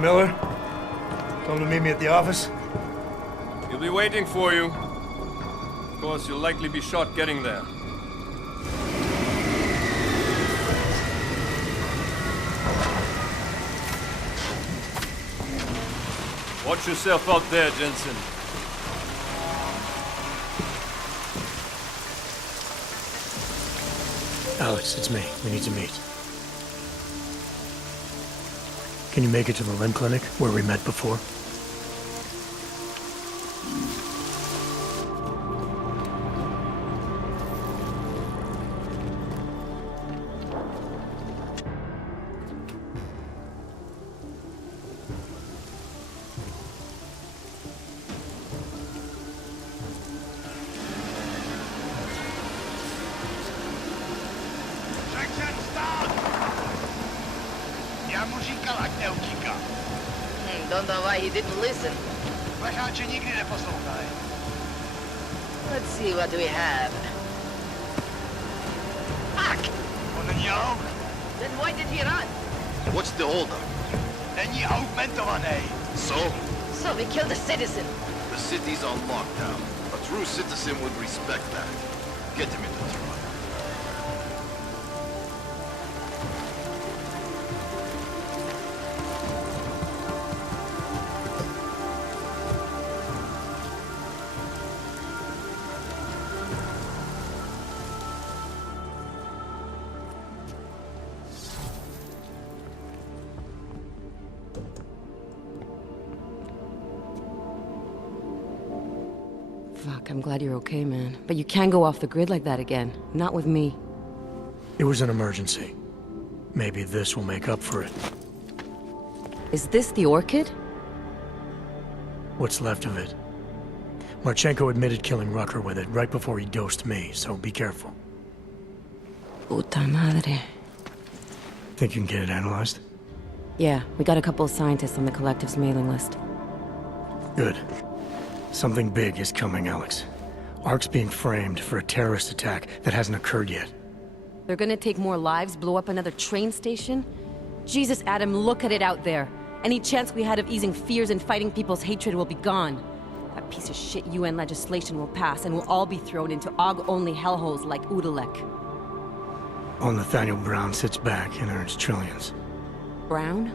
Miller, told him to meet me at the office. He'll be waiting for you. Of course, you'll likely be shot getting there. Watch yourself out there, Jensen. Alex, it's me. We need to meet. Can you make it to the limb clinic where we met before? Don't know why he didn't listen. Let's see what we have. Fuck! Then why did he run? What's the holdup? So? So we killed a citizen. The city's on lockdown. A true citizen would respect that. Get him in the truck. Fuck, I'm glad you're okay, man. But you can't go off the grid like that again. Not with me. It was an emergency. Maybe this will make up for it. Is this the orchid? What's left of it? Marchenko admitted killing Rucker with it right before he dosed me, so be careful. Puta madre. Think you can get it analyzed? Yeah, we got a couple of scientists on the collective's mailing list. Good. Something big is coming, Alex. ARC's being framed for a terrorist attack that hasn't occurred yet. They're gonna take more lives, blow up another train station? Jesus, Adam, look at it out there. Any chance we had of easing fears and fighting people's hatred will be gone. That piece of shit UN legislation will pass, and we'll all be thrown into AUG-only hellholes like Udalek. While Nathaniel Brown sits back and earns trillions. Brown?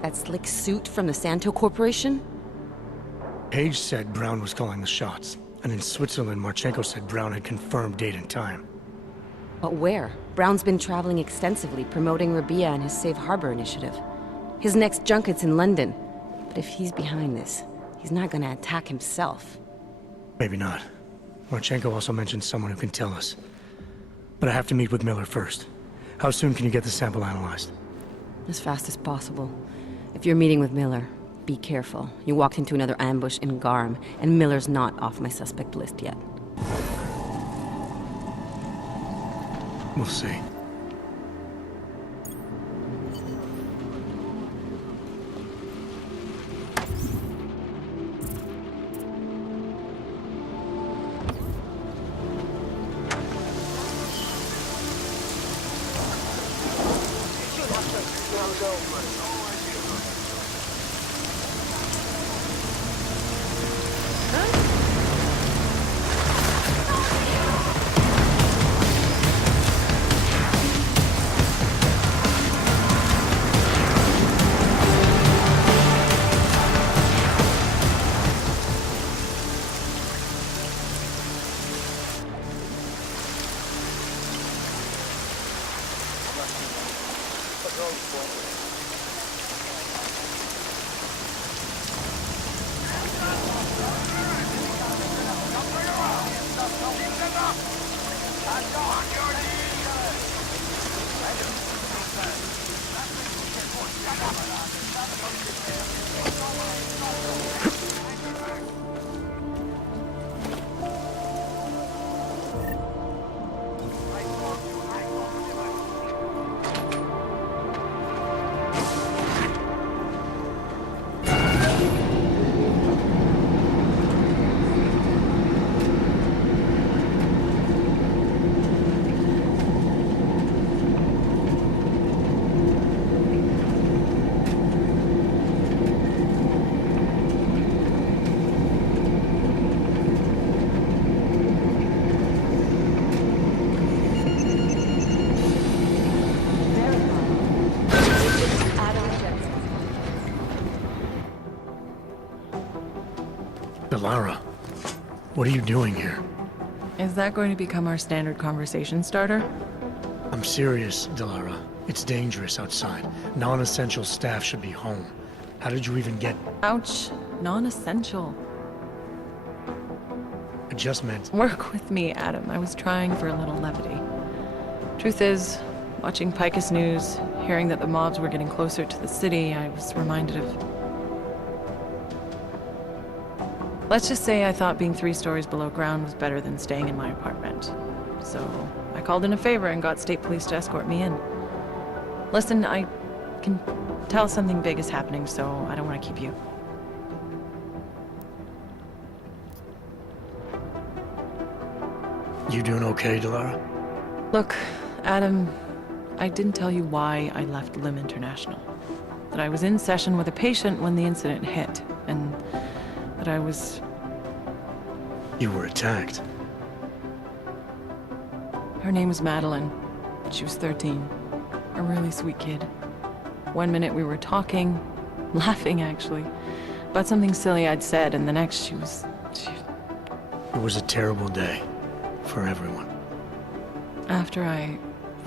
That slick suit from the Santo Corporation? Page said Brown was calling the shots, and in Switzerland, Marchenko said Brown had confirmed date and time. But where? Brown's been traveling extensively, promoting Rabia and his Safe Harbor initiative. His next junket's in London. But if he's behind this, he's not gonna attack himself. Maybe not. Marchenko also mentioned someone who can tell us. But I have to meet with Miller first. How soon can you get the sample analyzed? As fast as possible. If you're meeting with Miller, be careful. You walked into another ambush in Garm, and Miller's not off my suspect list yet. We'll see. Delara, what are you doing here? Is that going to become our standard conversation starter? I'm serious, Delara. It's dangerous outside. Non-essential staff should be home. How did you even get... Ouch. Non-essential. I just meant... Work with me, Adam. I was trying for a little levity. Truth is, watching Picus News, hearing that the mobs were getting closer to the city, I was reminded of... Let's just say I thought being 3 stories below ground was better than staying in my apartment. So, I called in a favor and got state police to escort me in. Listen, I can tell something big is happening, so I don't want to keep you. You doing okay, Delara? Look, Adam, I didn't tell you why I left Lim International. That I was in session with a patient when the incident hit, and that I was... You were attacked. Her name was Madeline. She was 13. A really sweet kid. One minute we were talking, laughing actually, about something silly I'd said, and the next she was... It was a terrible day. For everyone. After I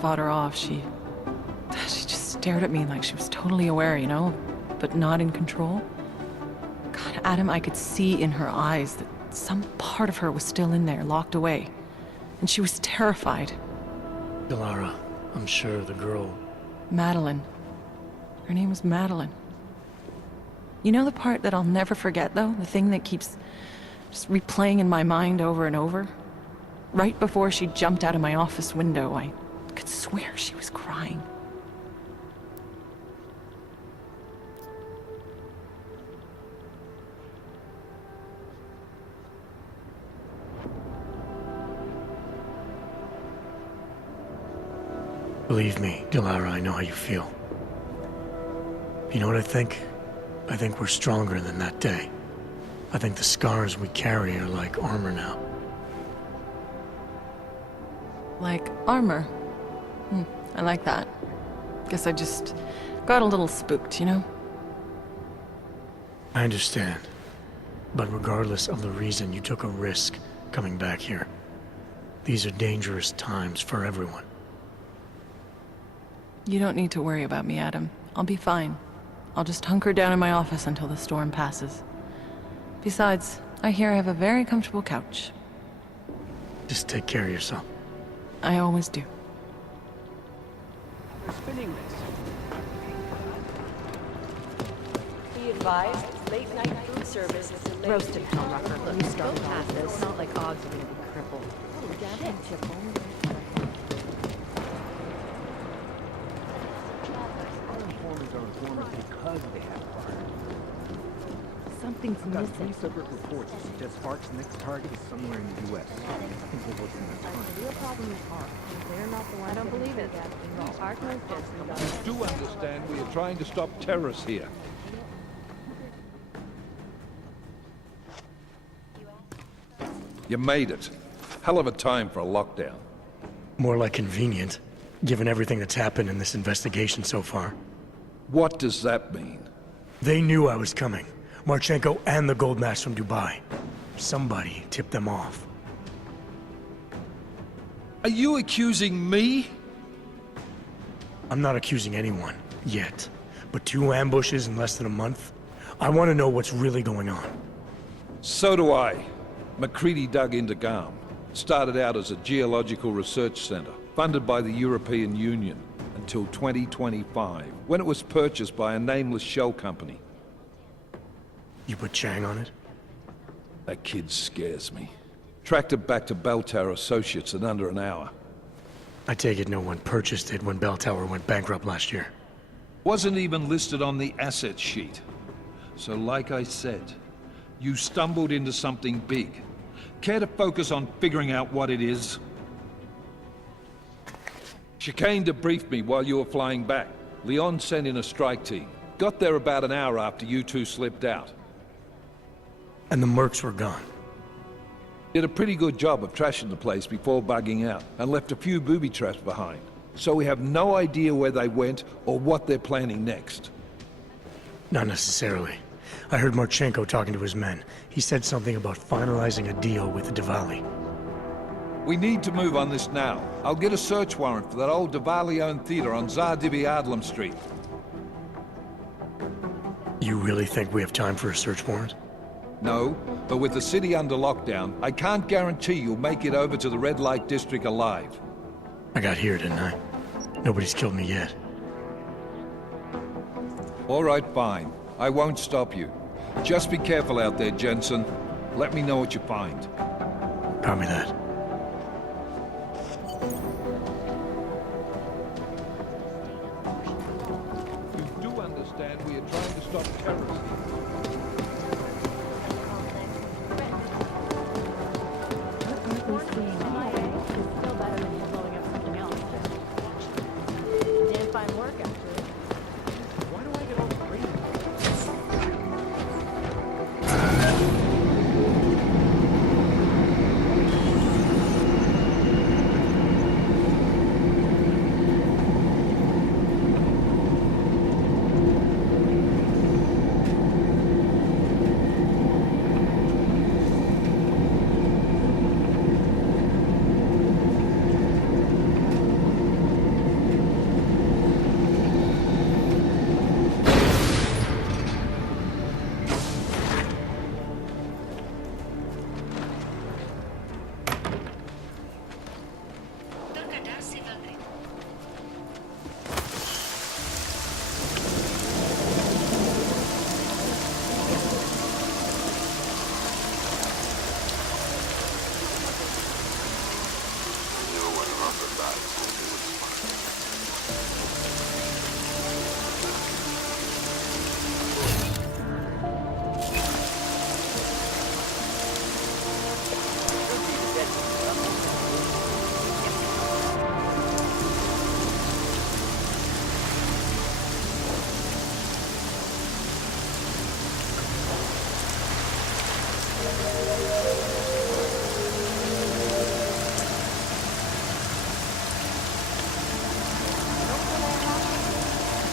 fought her off, she just stared at me like she was totally aware, you know, but not in control. God, Adam, I could see in her eyes that some part of her was still in there, locked away. And she was terrified. Delara, I'm sure the girl... Madeline. Her name was Madeline. You know the part that I'll never forget, though? The thing that keeps just replaying in my mind over and over? Right before she jumped out of my office window, I could swear she was crying. Believe me, Delara, I know how you feel. You know what I think? I think we're stronger than that day. I think the scars we carry are like armor now. Like armor. I like that. Guess I just got a little spooked, you know? I understand. But regardless of the reason, you took a risk coming back here. These are dangerous times for everyone. You don't need to worry about me, Adam. I'll be fine. I'll just hunker down in my office until the storm passes. Besides, I hear I have a very comfortable couch. Just take care of yourself. I always do. Be advised, late night food service is delayed. Roasted hell rocker. Look, you still have this. It's not like odds are gonna be crippled. Something's I've got missing. 3 separate reports that suggest Sparks' next target is somewhere in the U.S. I think we're working on time. The real problem is Ark. They're not the ones. I don't believe it. Ark knows this. You do understand we are trying to stop terrorists here. You made it. Hell of a time for a lockdown. More like convenient, given everything that's happened in this investigation so far. What does that mean? They knew I was coming. Marchenko and the gold mask from Dubai. Somebody tipped them off. Are you accusing me? I'm not accusing anyone, yet. But 2 ambushes in less than a month? I want to know what's really going on. So do I. McCready dug into GARM. Started out as a geological research center, funded by the European Union, until 2025, when it was purchased by a nameless shell company. You put Chang on it? That kid scares me. Tracked it back to Bell Tower Associates in under an hour. I take it no one purchased it when Bell Tower went bankrupt last year. Wasn't even listed on the asset sheet. So like I said, you stumbled into something big. Care to focus on figuring out what it is? Chicane debriefed me while you were flying back. Leon sent in a strike team. Got there about an hour after you two slipped out. And the mercs were gone. Did a pretty good job of trashing the place before bugging out, and left a few booby traps behind. So we have no idea where they went or what they're planning next. Not necessarily. I heard Marchenko talking to his men. He said something about finalizing a deal with Diwali. We need to move on this now. I'll get a search warrant for that old Diwali-owned theater on Tsar Dibi Adlam Street. You really think we have time for a search warrant? No, but with the city under lockdown, I can't guarantee you'll make it over to the red light district alive. I got here, didn't I? Nobody's killed me yet. All right, fine. I won't stop you. Just be careful out there, Jensen. Let me know what you find. Copy that. You do understand we are trying to stop terrorists. Still better than you blowing up something else. Damn fine work, actually. Why do I get all the credit?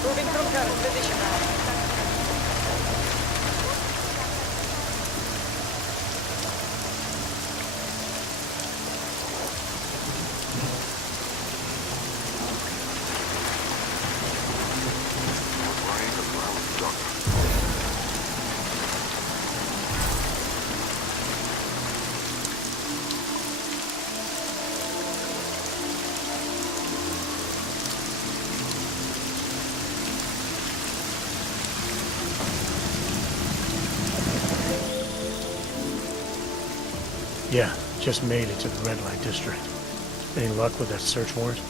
Moving from current position now. Yeah, just made it to the red light district. Any luck with that search warrant?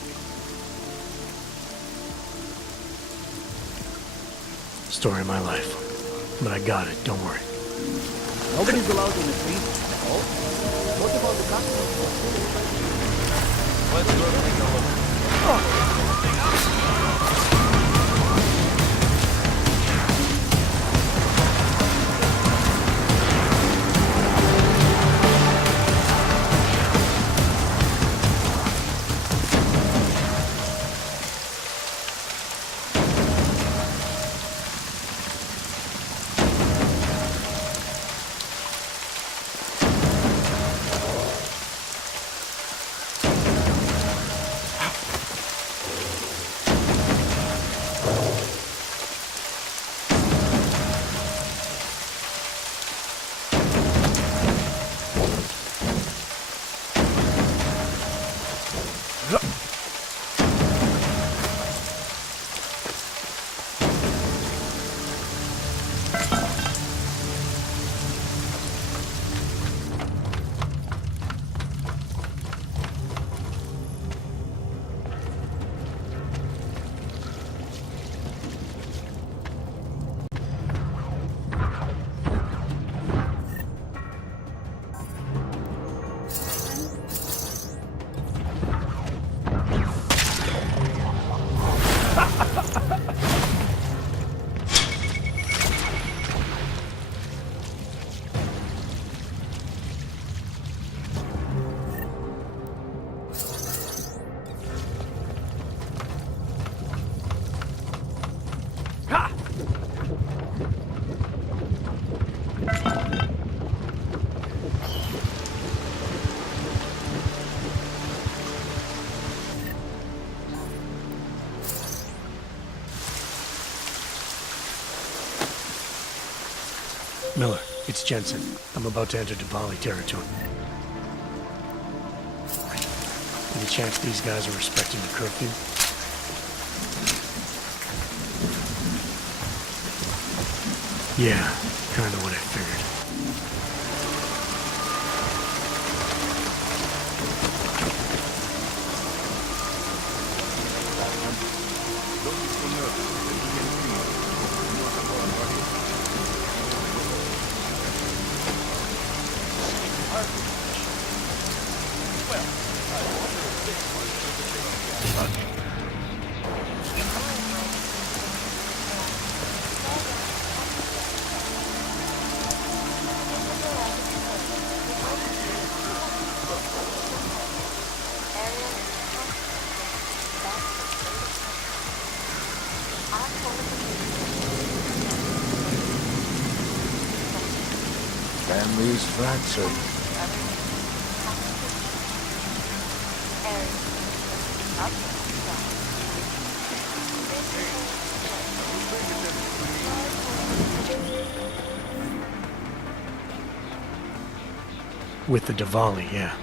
Story of my life. But I got it, don't worry. Nobody's allowed in the street at all. What about the customers? Let's go take a look. Miller, it's Jensen. I'm about to enter Diwali territory. Any chance these guys are respecting the curfew? Yeah, kinda what I figured. Families fractured. With the Diwali, yeah.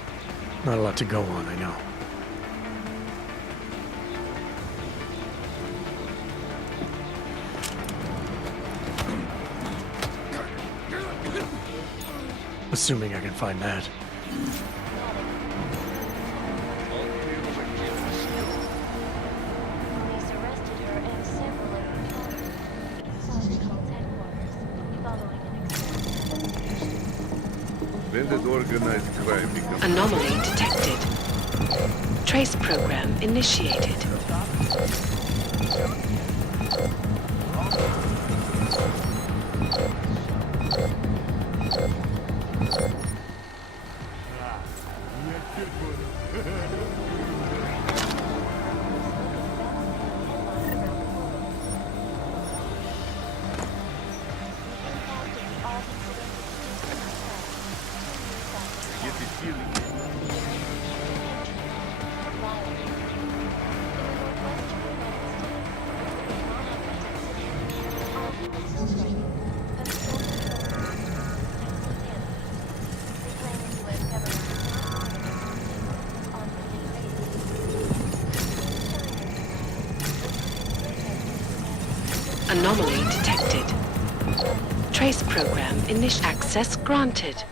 Not a lot to go on, I know. Assuming I can find that. Police arrested her and several of her charges. South Coast headquarters, following an extensive When did organized crime become... Anomaly detected. Trace program initiated. Get the feeling. Anomaly detected. Trace program initial access granted.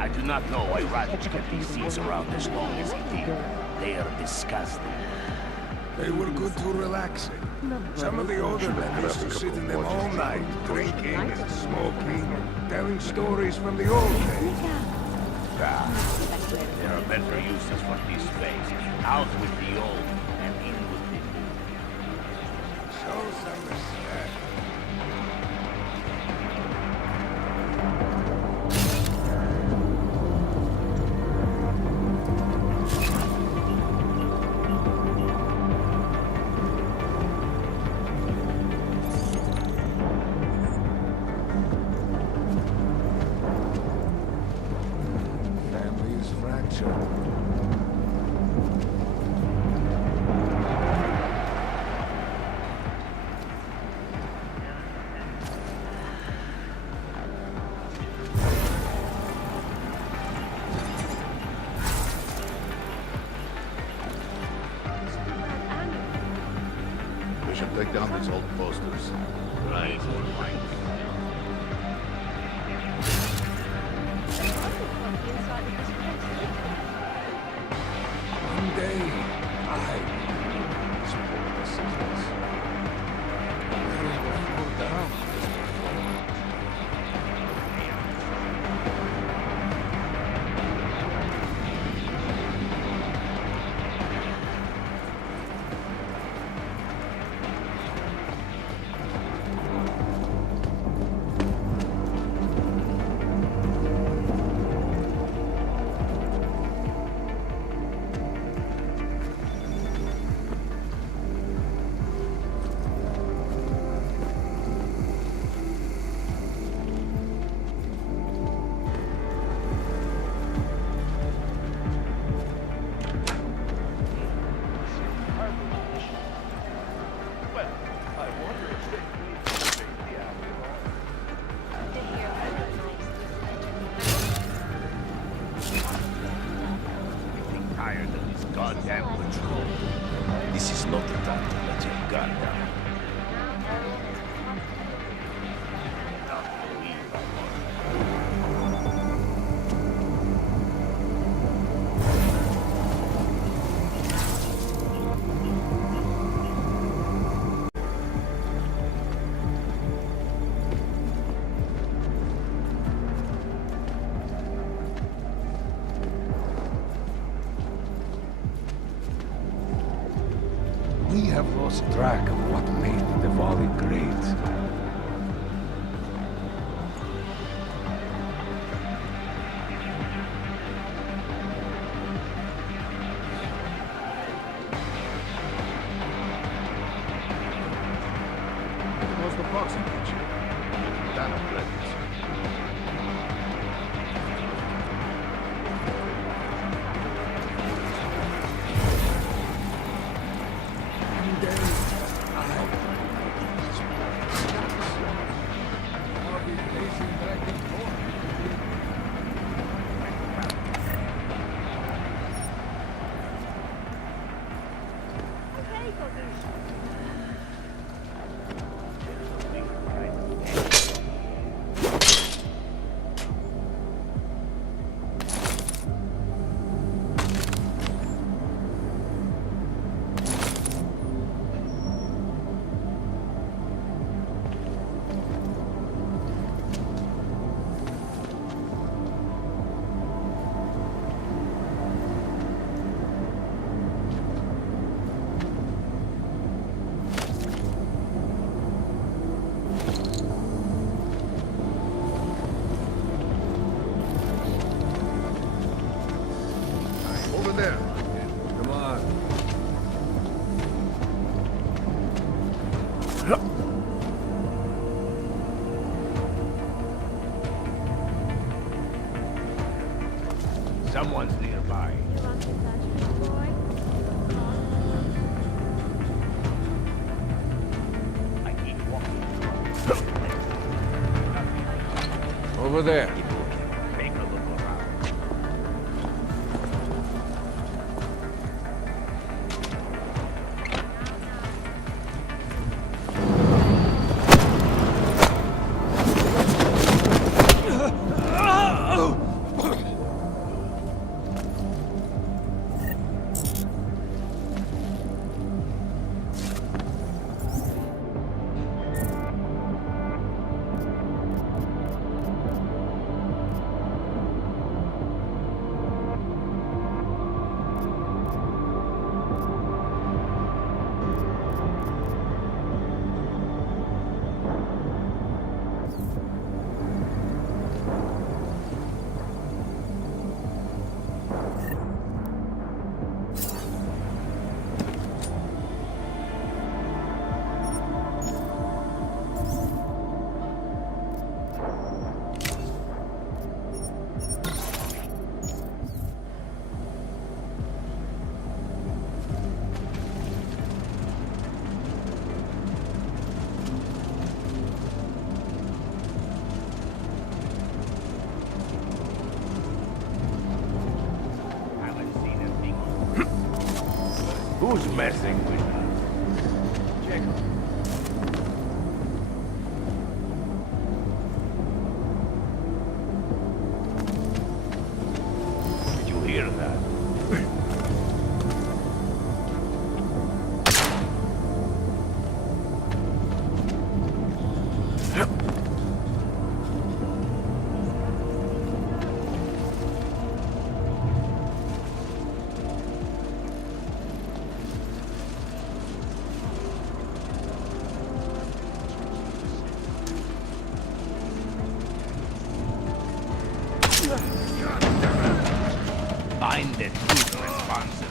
I do not know why Radich kept these seats around as long as he did. They are disgusting. They were good to relaxing. Some of the older men used to sit in them all night, drinking and smoking, telling stories from the old days. There are better uses for this space. Out with the old and in with the new. Show some respect. Families fractured. Take down these old posters. Right. One day, I will support the citizens. They will fall down. Tired of this goddamn patrol. This is not the time to let your guard down. We have lost track of what made the Valley great. It was the boxing pitch. Dana Credits. One day, I'll be pacing back and forth. Over there. Come on. Someone's nearby. I keep walking. Over there. Keep looking. Take a look around. Who's messing with us? Check. hear that. Find the truth responsible.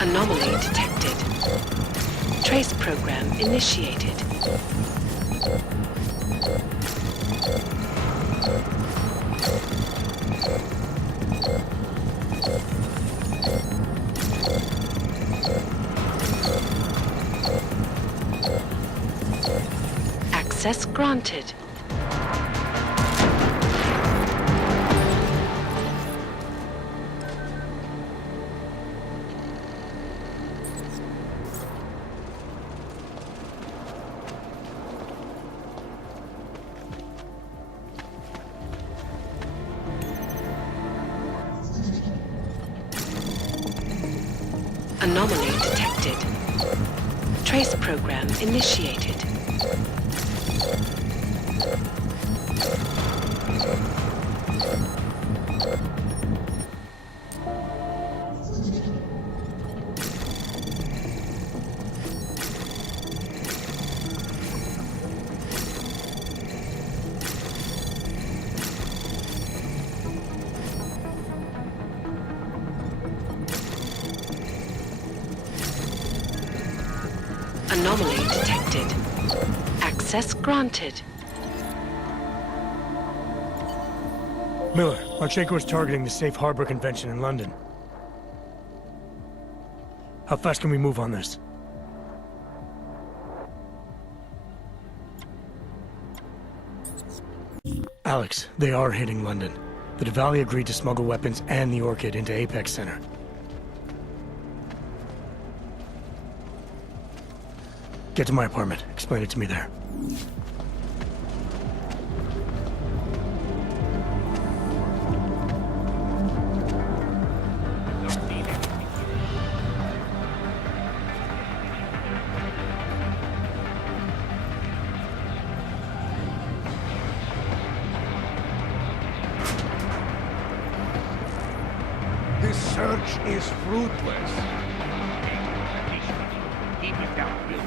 Anomaly detected. Trace program initiated. Access granted. Anomaly detected. Trace program initiated. Anomaly detected. Access granted. Miller, Marchenko is targeting the Safe Harbor Convention in London. How fast can we move on this? Alex, they are hitting London. The Diwali agreed to smuggle weapons and the Orchid into Apex Center. Get to my apartment. Explain it to me there. This search is fruitless. Keep it down, will you?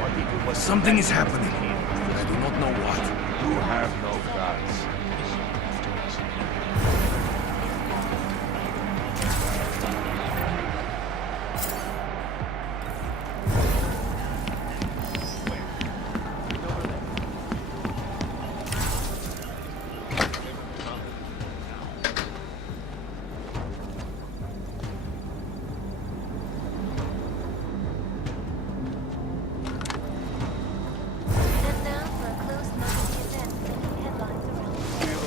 What if it was Something is happening, but I do not know what. You have no guts. And now for a close look at the events making headlines around the world.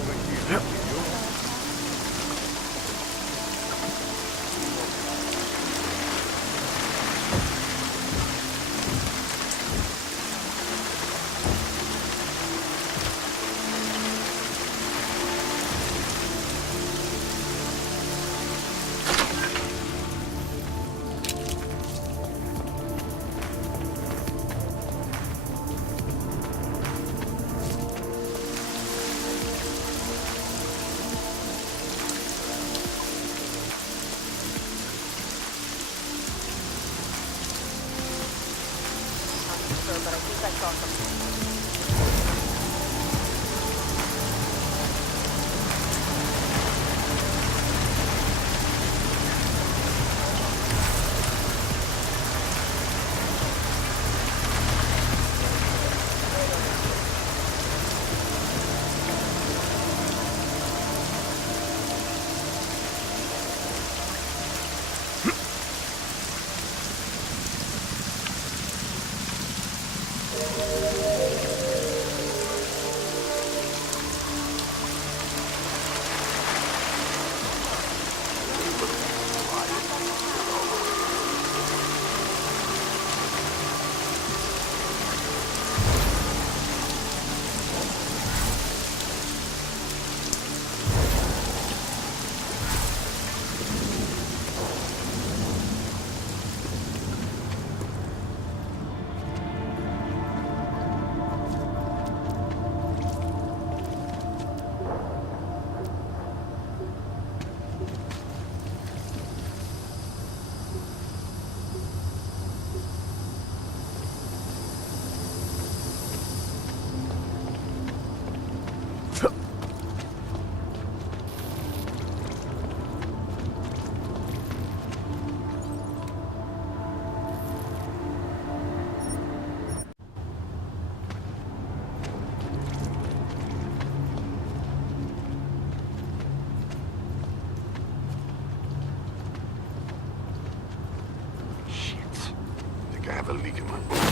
I have a leak in my boat.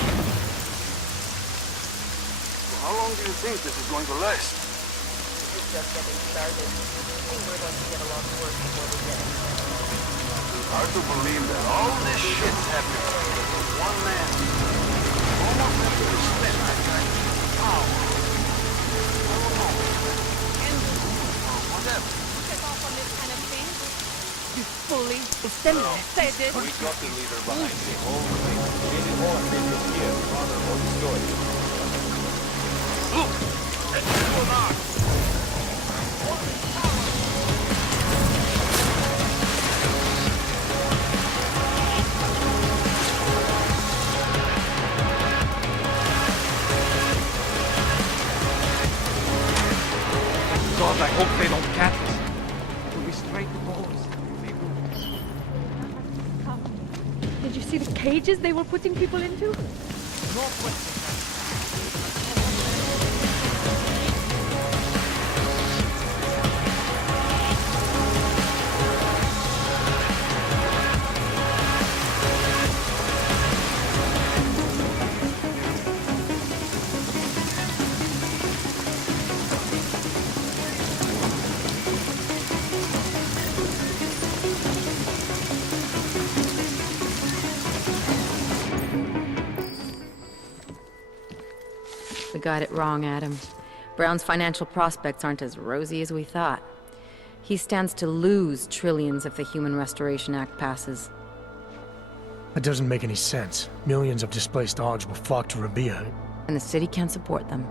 So how long do you think this is going to last? It's just getting started. I think we're going to get a lot worse before we get it. Hard to believe that all this shit's happening because of one man. Almost understand that guy. How? I don't know. Or whatever. Check off on this kind of thing. You fully said it. We got the leader behind the whole thing. Any more business here, father or destroy. Look! Let's go now! God, I hope they don't catch us. Will we strike the balls? Did you see the cages they were putting people into? got it wrong, Adam. Brown's financial prospects aren't as rosy as we thought. He stands to lose trillions if the Human Restoration Act passes. That doesn't make any sense. Millions of displaced Augs will flock to Rabia. And the city can't support them.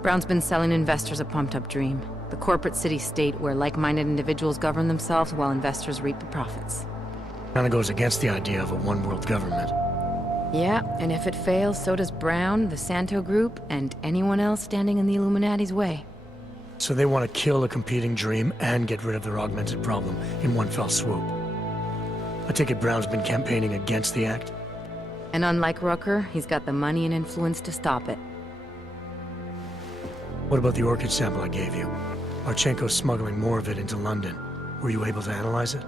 Brown's been selling investors a pumped-up dream. The corporate city-state where like-minded individuals govern themselves while investors reap the profits. Kinda goes against the idea of a one-world government. Yeah, and if it fails, so does Brown, the Santo Group, and anyone else standing in the Illuminati's way. So they want to kill a competing dream and get rid of their augmented problem in one fell swoop. I take it Brown's been campaigning against the act? And unlike Rucker, he's got the money and influence to stop it. What about the orchid sample I gave you? Marchenko's smuggling more of it into London. Were you able to analyze it?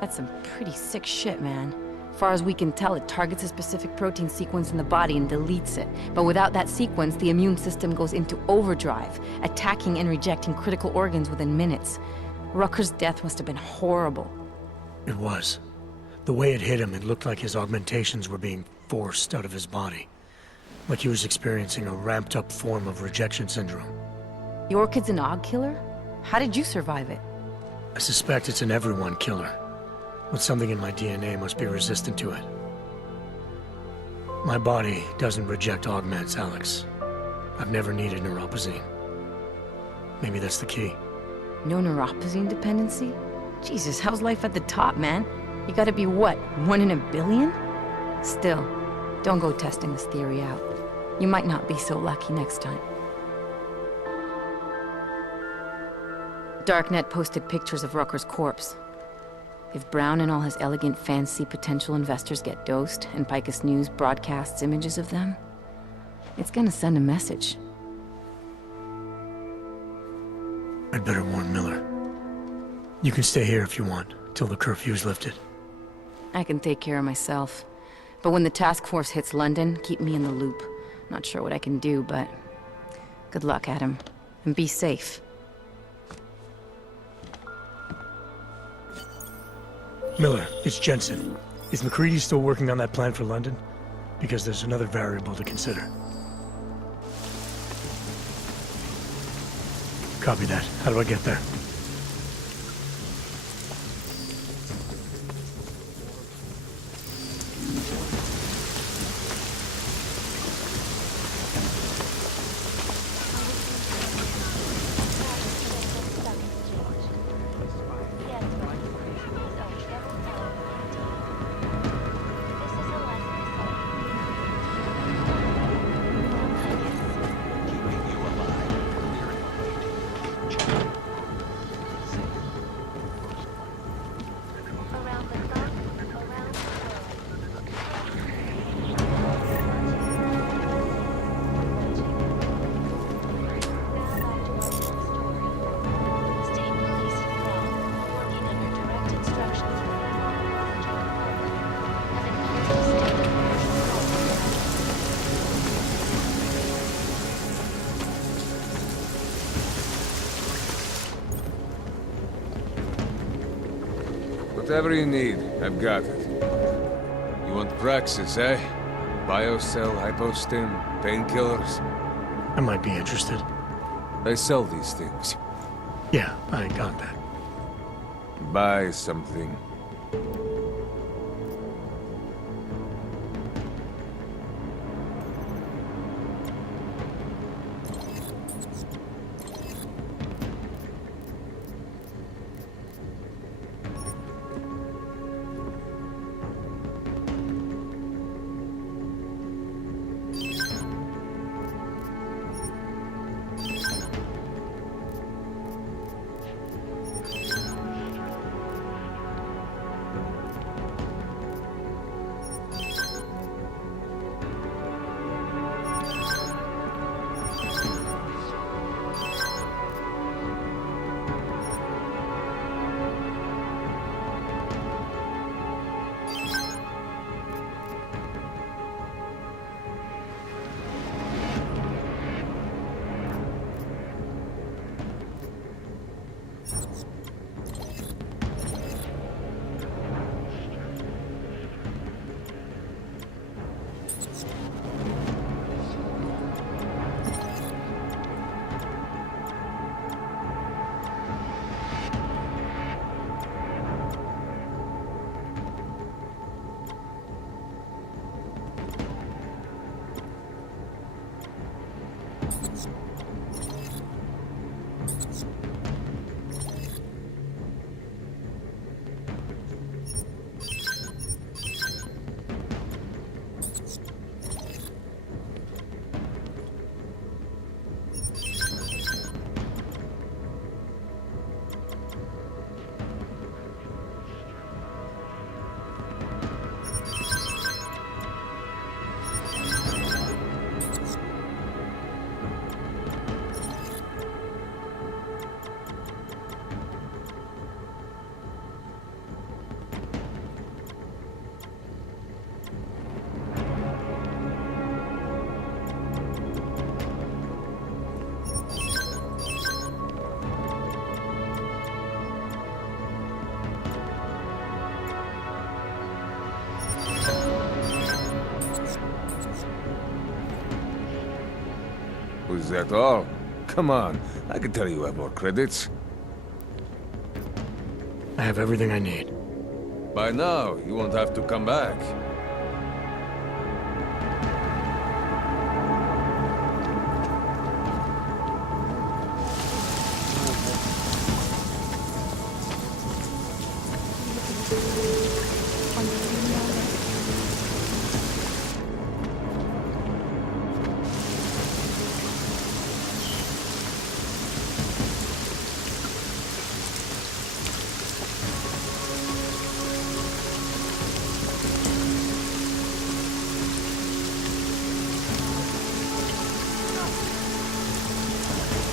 That's some pretty sick shit, man. Far as we can tell, it targets a specific protein sequence in the body and deletes it. But without that sequence, the immune system goes into overdrive, attacking and rejecting critical organs within minutes. Rucker's death must have been horrible. It was. The way it hit him, it looked like his augmentations were being forced out of his body. Like he was experiencing a ramped-up form of rejection syndrome. The orchid's an Aug killer? How did you survive it? I suspect it's an everyone killer. But something in my DNA must be resistant to it. My body doesn't reject augments, Alex. I've never needed neuropazine. Maybe that's the key. No neuropazine dependency? Jesus, how's life at the top, man? You gotta be what, 1 in a billion? Still, don't go testing this theory out. You might not be so lucky next time. Darknet posted pictures of Rucker's corpse. If Brown and all his elegant, fancy potential investors get dosed, and Picus News broadcasts images of them, it's gonna send a message. I'd better warn Miller. You can stay here if you want, till the curfew's lifted. I can take care of myself. But when the task force hits London, keep me in the loop. Not sure what I can do, but... good luck, Adam. And be safe. Miller, it's Jensen. Is McCready still working on that plan for London? Because there's another variable to consider. Copy that. How do I get there? Whatever you need, I've got it. You want Praxis, eh? Biocell, hypostim, painkillers? I might be interested. They sell these things. Yeah, I got that. Buy something. Is that all? Come on, I can tell you have more credits. I have everything I need. By now, you won't have to come back.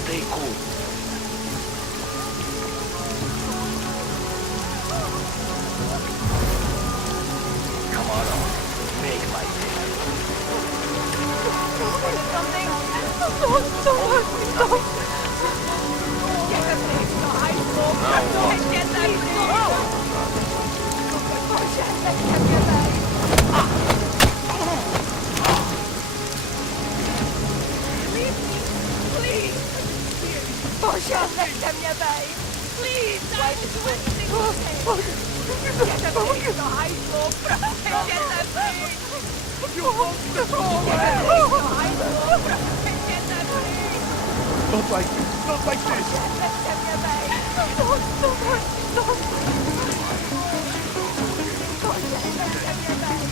Stay cool. Come on, make my day. Something. Don't hurt me. Don't. Get that thing. Get that thing. Boże, zechce mnie wej! Please, I just want to think Get that thing to hajslu! Proszę, get that thing! You won't control it! Get that thing! Not like this. Not like this. Zechce mnie wej! Don't! Boże, zechce mnie wej!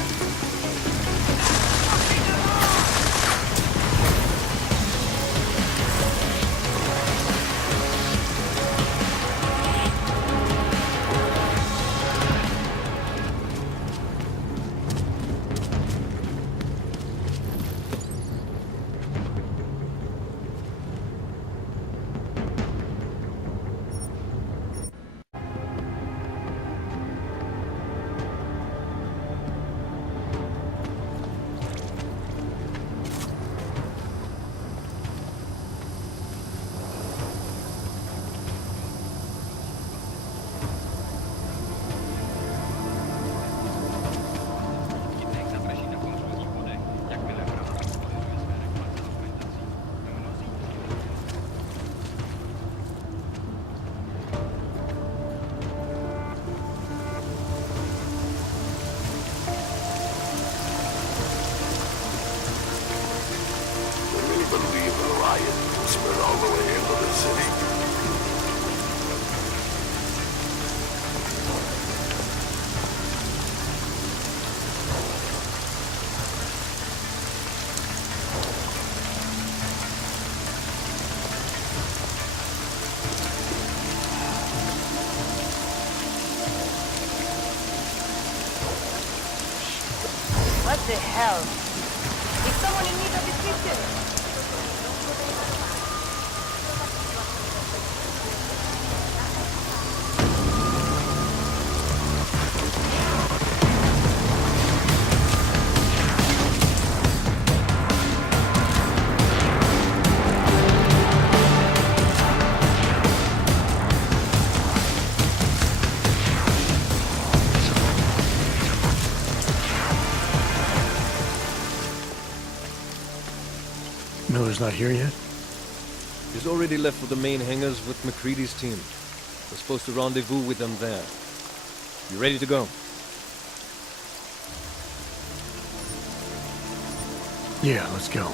Believe the riot will spread all the way into the city. What the hell? Is someone in need of assistance? Miller's not here yet? He's already left for the main hangars with McCready's team. We're supposed to rendezvous with them there. You ready to go? Yeah, let's go.